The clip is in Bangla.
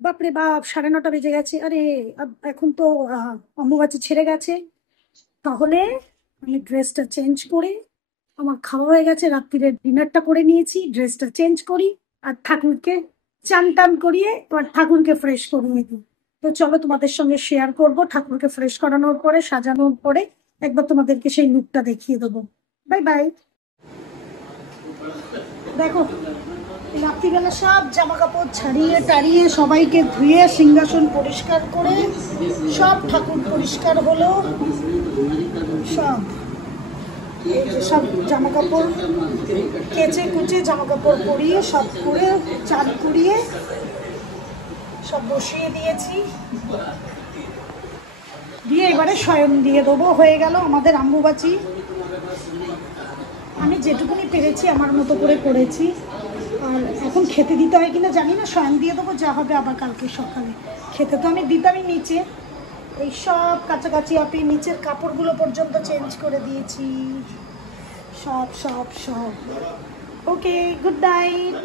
বাপরে বাপ, 9:30 বেজে গেছে। আরে এখন তো অম্বুবাচী ছেড়ে গেছে। তাহলে আমি ড্রেসটা চেঞ্জ করে, আমার খাওয়া হয়ে গেছে, রাত্রিরের ডিনারটা করে নিয়েছি, ড্রেসটা চেঞ্জ করি আর ঠাকুরকে চান টান করিয়ে এবার ঠাকুরকে ফ্রেশ করিয়ে দিই। তো চলো তোমাদের সঙ্গে শেয়ার করব ঠাকুরকে ফ্রেশ করানোর পরে, সাজানোর পরে একবার তোমাদেরকে সেই লুকটা দেখিয়ে দেবো। Bye bye. দেখো, রাত্রিবেলা সব জামা কাপড় ছাড়িয়ে টাড়িয়ে সবাইকে ধুয়ে সিংহাসন পরিষ্কার করে সব ঠাকুর পরিষ্কার হলো। সব এই যে সব জামা কাপড় কেচে কুচে জামা কাপড় পরিয়ে সব করে চান করিয়ে সব বসিয়ে দিয়েছি, দিয়ে এবারে শয়ন দিয়ে দেবো। হয়ে গেল আমাদের অম্বুবাচী। আমি যেটুকুনি পেরেছি আমার মতো করে করেছি। আর এখন খেতে দিতে হয় কিনা জানি না, শয়ন দিয়ে দেবো, যা হবে আবার কালকে সকালে। খেতে তো আমি দিতামই নিচে। এই সব কাছাকাছি আপনি নিচের কাপড়গুলো পর্যন্ত চেঞ্জ করে দিয়েছি, সব সব সব। ওকে, গুড নাইট।